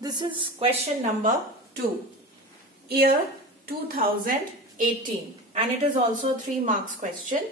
This is question number 2, year 2018, and it is also 3 marks question.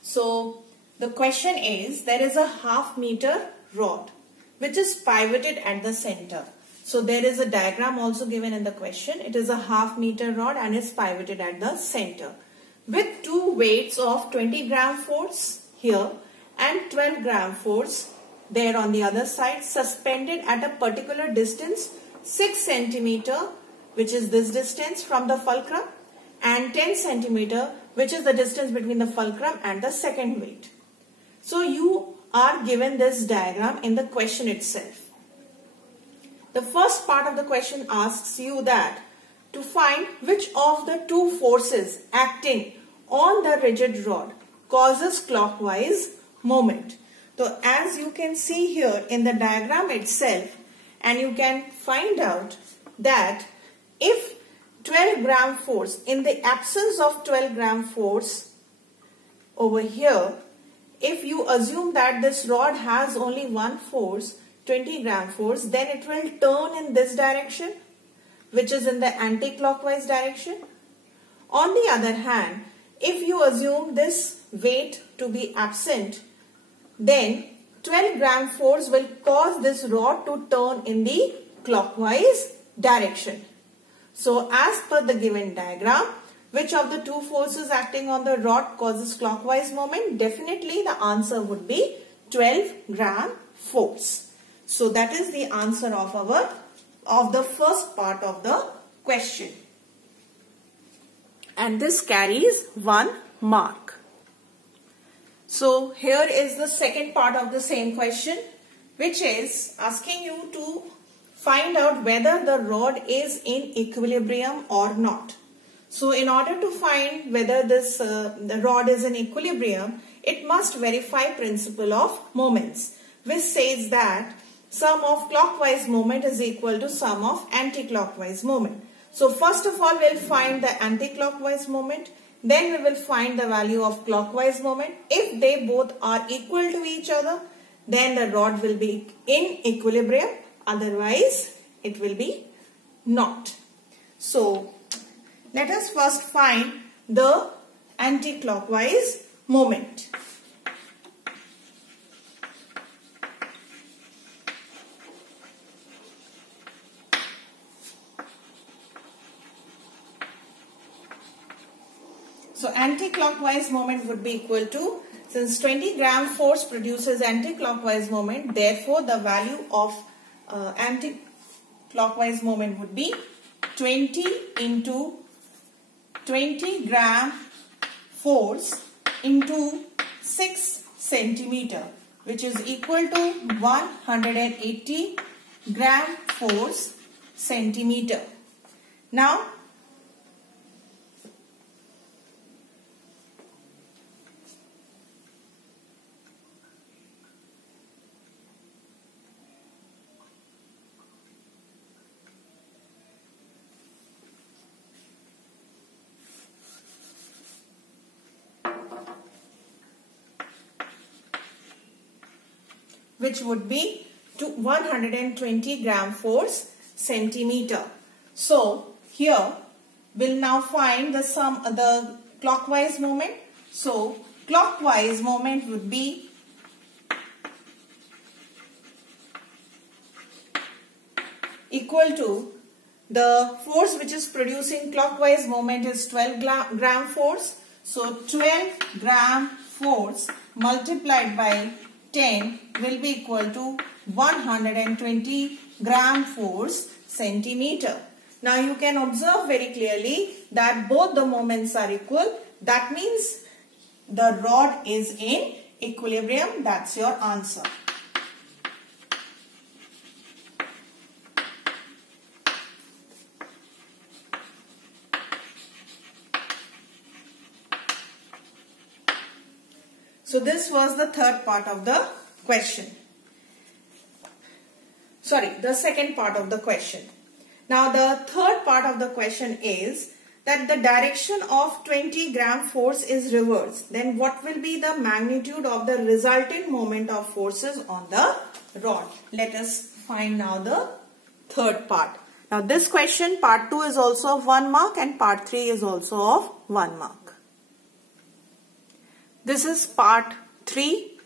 So the question is, there is a half meter rod which is pivoted at the center. So there is a diagram also given in the question. It is a half meter rod and is pivoted at the center with 2 weights of 20 gram force here and 12 gram force there on the other side, suspended at a particular distance 6 centimeter, which is this distance from the fulcrum, and 10 centimeter, which is the distance between the fulcrum and the second weight. So you are given this diagram in the question itself. The first part of the question asks you that to find which of the 2 forces acting on the rigid rod causes clockwise movement. So as you can see here in the diagram itself, and you can find out that if 12 gram force, in the absence of 12 gram force over here, if you assume that this rod has only one force, 20 gram force, then it will turn in this direction, which is in the anti-clockwise direction. On the other hand, if you assume this weight to be absent, then 12 gram force will cause this rod to turn in the clockwise direction. So as per the given diagram, which of the 2 forces acting on the rod causes clockwise movement? Definitely the answer would be 12 gram force. So that is the answer of the first part of the question. And this carries 1 mark. So here is the second part of the same question, which is asking you to find out whether the rod is in equilibrium or not. So in order to find whether the rod is in equilibrium, it must verify principle of moments, which says that sum of clockwise moment is equal to sum of anti-clockwise moment. So first of all, we'll find the anti-clockwise moment. Then we will find the value of clockwise moment. If they both are equal to each other, then the rod will be in equilibrium. Otherwise, it will be not. So let us first find the anti-clockwise moment. So anti-clockwise moment would be equal to, since 20 gram force produces anti-clockwise moment, therefore the value of anti-clockwise moment would be 20 into 20 gram force into 6 centimeter, which is equal to 180 gram force centimeter. Now, which would be to 120 gram force centimeter. So here we'll now find the clockwise moment. So clockwise moment would be equal to the force which is producing clockwise moment is 12 gram force. So 12 gram force multiplied by 10 will be equal to 120 gram force centimeter. Now you can observe very clearly that both the moments are equal. That means the rod is in equilibrium. That's your answer. So this was the third part of the question. The second part of the question. Now the third part of the question is that the direction of 20 gram force is reversed. Then what will be the magnitude of the resultant moment of forces on the rod? Let us find now the third part. Now this question, part 2 is also of 1 mark and part 3 is also of 1 mark. This is part 3.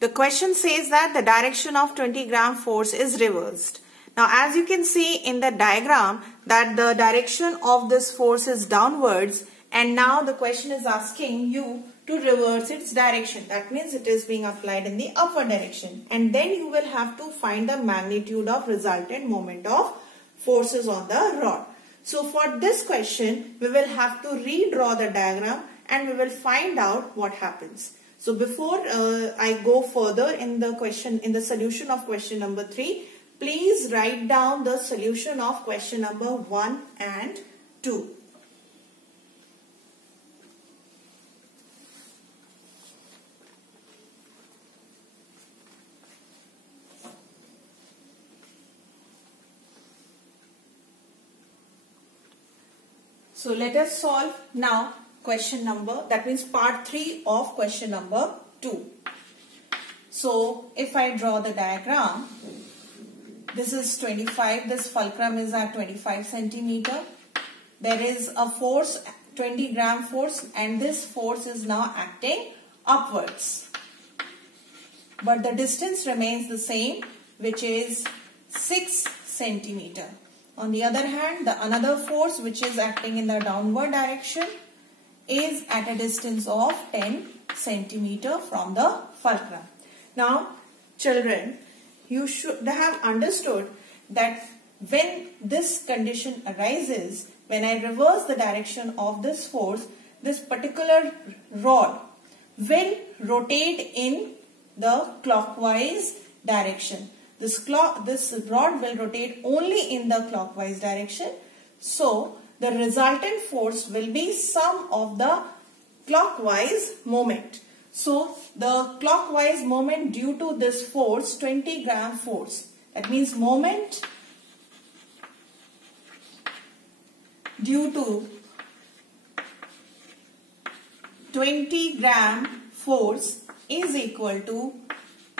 The question says that the direction of 20 gram force is reversed. Now as you can see in the diagram that the direction of this force is downwards, and now the question is asking you to reverse its direction. That means it is being applied in the upward direction, and then you will have to find the magnitude of resultant moment of forces on the rod. So for this question we will have to redraw the diagram and we will find out what happens. So before I go further in the solution of question number 3, please write down the solution of question number 1 and 2. So let us solve now question number, that means part 3 of question number 2. So if I draw the diagram, this is 25, this fulcrum is at 25 centimeter. There is a force, 20 gram force, and this force is now acting upwards. But the distance remains the same, which is 6 centimeter. On the other hand, the another force which is acting in the downward direction is at a distance of 10 centimeter from the fulcrum. Now, children, you should have understood that when this condition arises, when I reverse the direction of this force, this particular rod will rotate in the clockwise direction. This rod will rotate only in the clockwise direction. So, the resultant force will be sum of the clockwise moment. So, the clockwise moment due to this force, 20 gram force. That means moment due to 20 gram force is equal to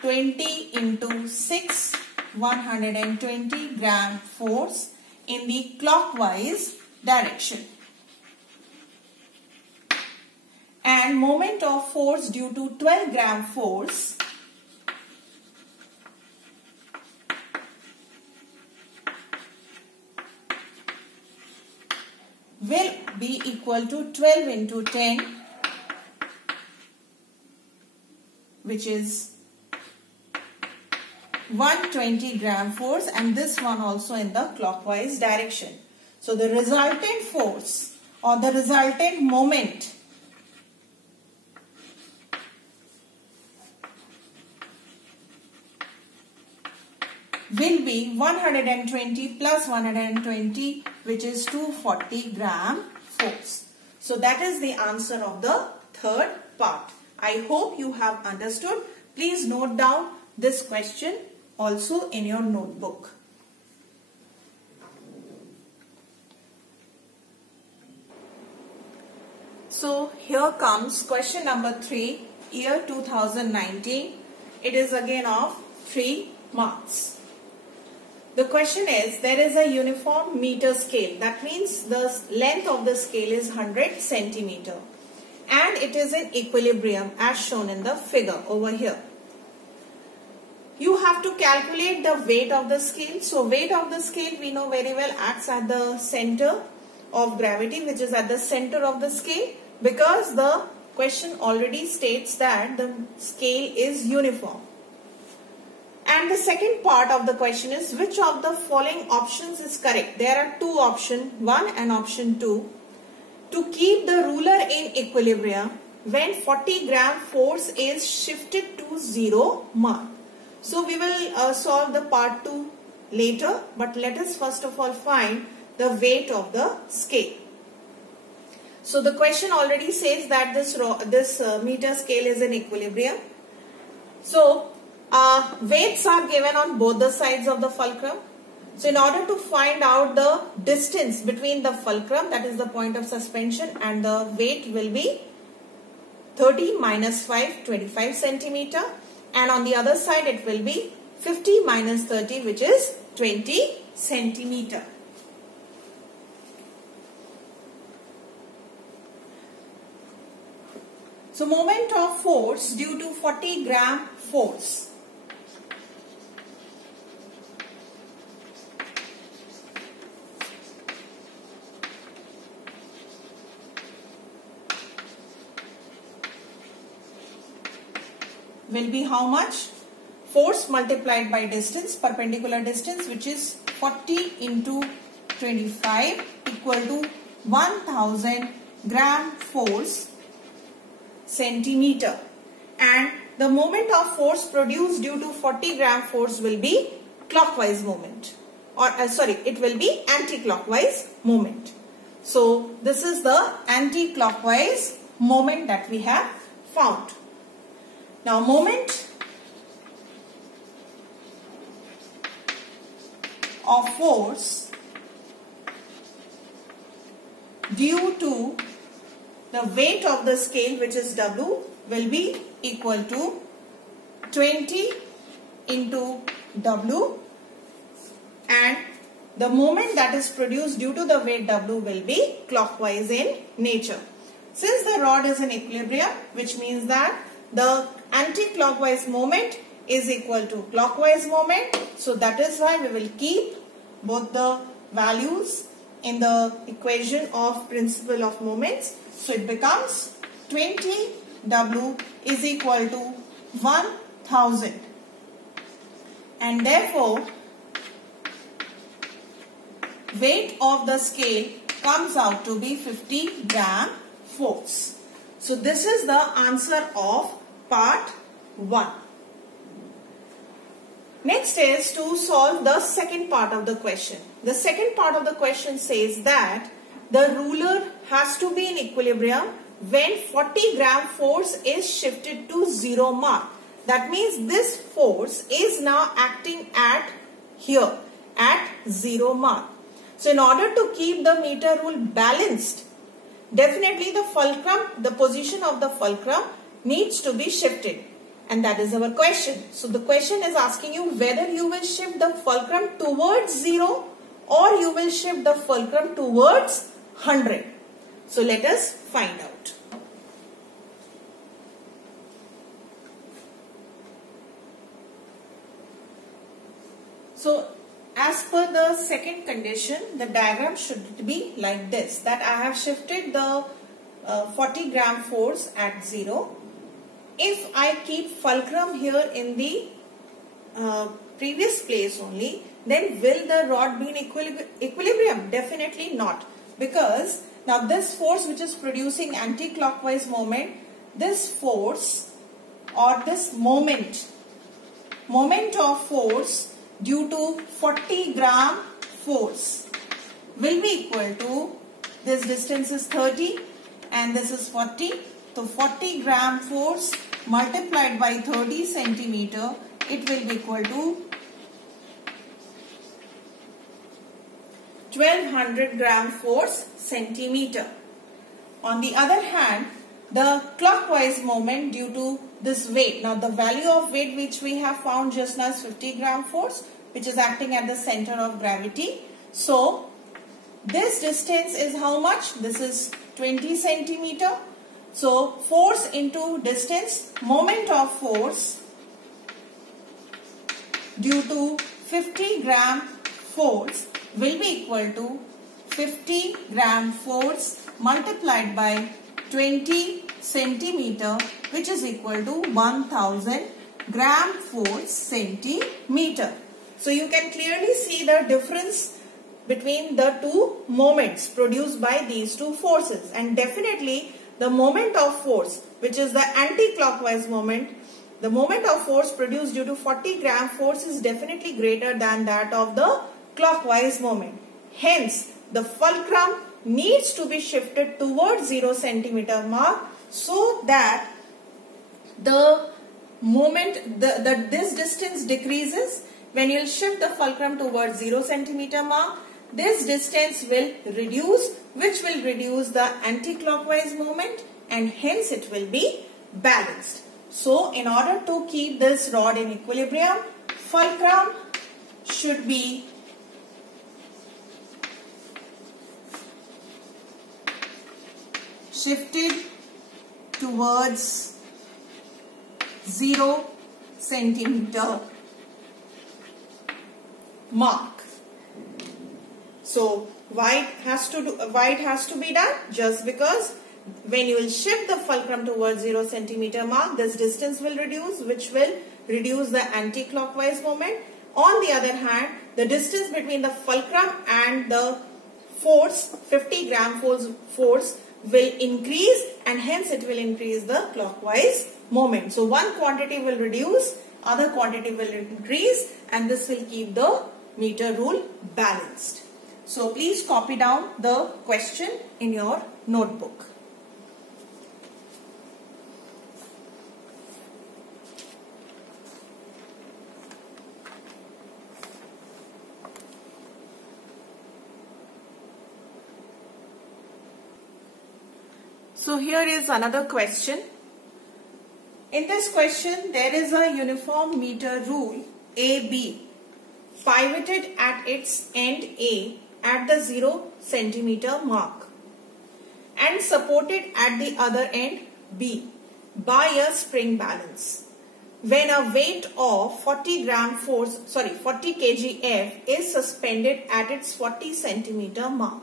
20 into 6, 120 gram force in the clockwise direction. And moment of force due to 12 gram force will be equal to 12 into 10, which is 120 gram force, and this one also in the clockwise direction. So the resultant force or the resultant moment will be 120 plus 120, which is 240 gram force. So that is the answer of the third part. I hope you have understood. Please note down this question also in your notebook. So here comes question number 3, year 2019. It is again of 3 marks. The question is, there is a uniform meter scale. That means the length of the scale is 100 centimeter. And it is in equilibrium as shown in the figure over here. You have to calculate the weight of the scale. So weight of the scale we know very well acts at the center of gravity, which is at the center of the scale, because the question already states that the scale is uniform. And the second part of the question is, which of the following options is correct? There are 2 options, 1 and option 2. To keep the ruler in equilibrium when 40 gram force is shifted to 0 mark. So we will solve the part 2 later, but let us first of all find the weight of the scale. So the question already says that this meter scale is in equilibrium. So weights are given on both the sides of the fulcrum. So in order to find out the distance between the fulcrum, that is the point of suspension, and the weight will be 30 minus 5, 25 centimeter. And on the other side it will be 50 minus 30, which is 20 centimeter. So moment of force due to 40 gram force. Will be how much? Force multiplied by distance, perpendicular distance, which is 40 into 25 equal to 1000 gram force centimeter. And the moment of force produced due to 40 gram force will be clockwise moment, or it will be anti-clockwise moment. So this is the anti-clockwise moment that we have found. Now moment of force due to the weight of the scale, which is W, will be equal to 20 into W, and the moment that is produced due to the weight W will be clockwise in nature. Since the rod is in equilibrium, which means that the anti-clockwise moment is equal to clockwise moment. So that is why we will keep both the values in the equation of principle of moments. So it becomes 20 W is equal to 1000. And therefore, weight of the scale comes out to be 50 gram force. So this is the answer of part 1. Next is to solve the second part of the question. The second part of the question says that the ruler has to be in equilibrium when 40 gram force is shifted to 0 mark. That means this force is now acting at here at 0 mark. So in order to keep the meter rule balanced, definitely the fulcrum, the position of the fulcrum needs to be shifted. And that is our question. So the question is asking you whether you will shift the fulcrum towards 0 or you will shift the fulcrum towards 100. So let us find out. So as per the second condition, the diagram should be like this, that I have shifted the 40 gram force at 0. If I keep fulcrum here in the previous place only, then will the rod be in equilibrium? Definitely not. Because now this force which is producing anti-clockwise moment, this force or this moment of force due to 40 gram force will be equal to, this distance is 30 and this is 40. So 40 gram force multiplied by 30 centimeter, it will be equal to 1200 gram force centimeter. On the other hand, the clockwise moment due to this weight. Now the value of weight which we have found just now is 50 gram force, which is acting at the center of gravity. So this distance is how much? This is 20 centimeter. So force into distance, moment of force due to 50 gram force will be equal to 50 gram force multiplied by 20 centimeter, which is equal to 1000 gram force centimeter. So you can clearly see the difference between the two moments produced by these two forces, and definitely the moment of force, which is the anti-clockwise moment, the moment of force produced due to 40 gram force is definitely greater than that of the clockwise moment. Hence, the fulcrum needs to be shifted towards 0 centimeter mark so that the moment, this distance decreases. When you will shift the fulcrum towards 0 centimeter mark, this distance will reduce, which will reduce the anti-clockwise moment, and hence it will be balanced. So in order to keep this rod in equilibrium, fulcrum should be shifted towards 0 centimeter mark. So why it has to be done? Just because when you will shift the fulcrum towards 0 centimeter mark, this distance will reduce, which will reduce the anti-clockwise moment. On the other hand, the distance between the fulcrum and the force, 50 gram force will increase, and hence it will increase the clockwise moment. So one quantity will reduce, other quantity will increase, and this will keep the meter rule balanced. So please copy down the question in your notebook. So here is another question. In this question, there is a uniform meter rule AB pivoted at its end A at the 0 centimeter mark and supported at the other end B by a spring balance. When a weight of 40 kgf is suspended at its 40 centimeter mark.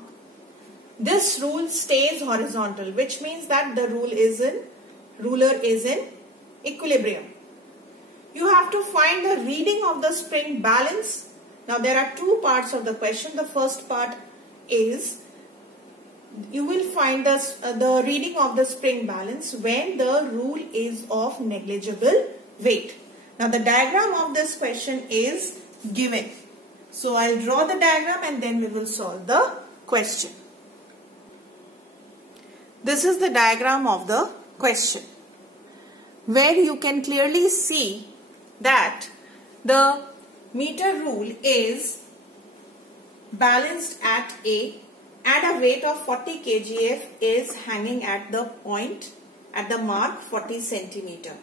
This rule stays horizontal, which means that the ruler is in equilibrium. You have to find the reading of the spring balance. Now there are two parts of the question. The first part is you will find the reading of the spring balance when the rule is of negligible weight. Now the diagram of this question is given. So I'll draw the diagram and then we will solve the question. This is the diagram of the question, where you can clearly see that the meter rule is balanced at A and a weight of 40 kgf is hanging at the point, at the mark 40 centimeter.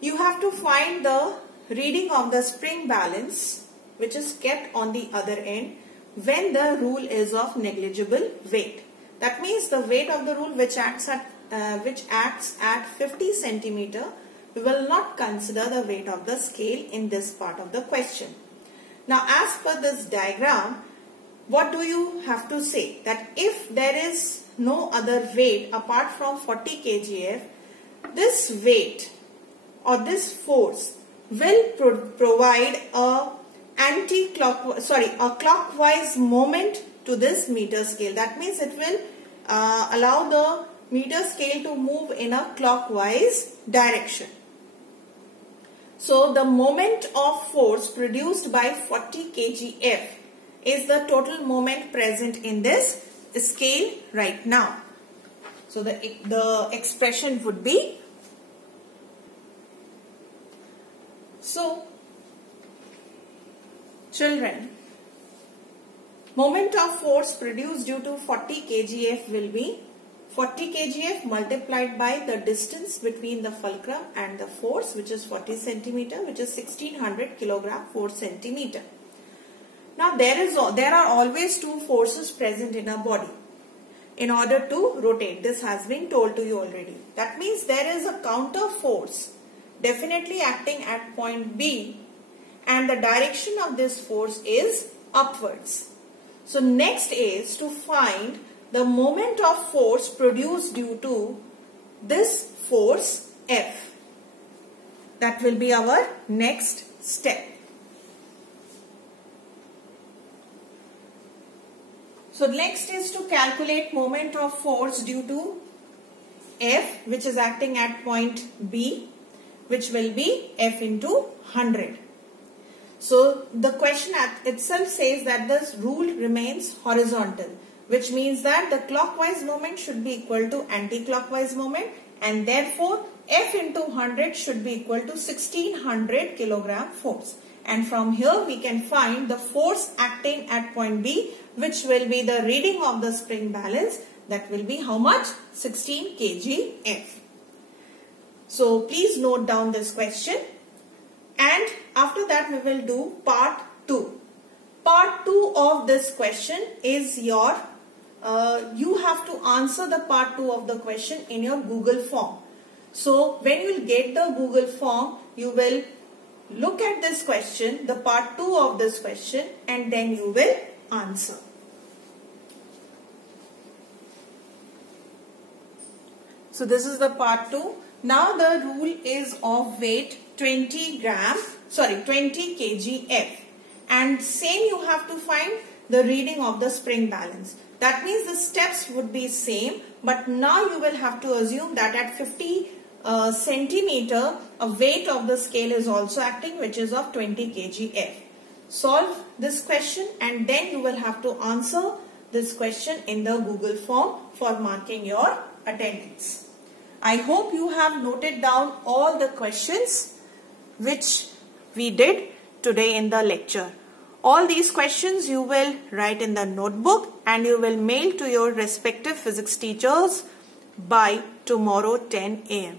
You have to find the reading of the spring balance which is kept on the other end when the rule is of negligible weight. That means the weight of the rule which acts at 50 centimeter, we will not consider the weight of the scale in this part of the question. Now as per this diagram, what do you have to say? That if there is no other weight apart from 40 kgf, this weight or this force will provide a clockwise moment to this meter scale. That means it will allow the meter scale to move in a clockwise direction. So the moment of force produced by 40 kgf is the total moment present in this scale right now. So the expression would be, so children, moment of force produced due to 40 kgf will be 40 kgf multiplied by the distance between the fulcrum and the force, which is 40 centimeter, which is 1600 kilogram 4 centimeter. Now there are always two forces present in a body in order to rotate. This has been told to you already. That means there is a counter force definitely acting at point B, and the direction of this force is upwards. So next is to find the moment of force produced due to this force F. That will be our next step. So next is to calculate moment of force due to F, which is acting at point B, which will be F into 100. So the question itself says that this rule remains horizontal, which means that the clockwise moment should be equal to anti-clockwise moment, and therefore F into 100 should be equal to 1600 kilogram force. And from here we can find the force acting at point B, which will be the reading of the spring balance. That will be how much? 16 kgf. So please note down this question. And after that we will do part 2. Part 2 of this question is your you have to answer the part 2 of the question in your Google form. So when you will get the Google form, you will look at this question, the part 2 of this question, and then you will answer. So this is the part 2. Now the rule is of weight 20 kgf, and same you have to find the reading of the spring balance. That means the steps would be same, but now you will have to assume that at 50 centimeter, a weight of the scale is also acting, which is of 20 kgf. Solve this question and then you will have to answer this question in the Google form for marking your attendance. I hope you have noted down all the questions which we did today in the lecture. All these questions you will write in the notebook and you will mail to your respective physics teachers by tomorrow 10 AM.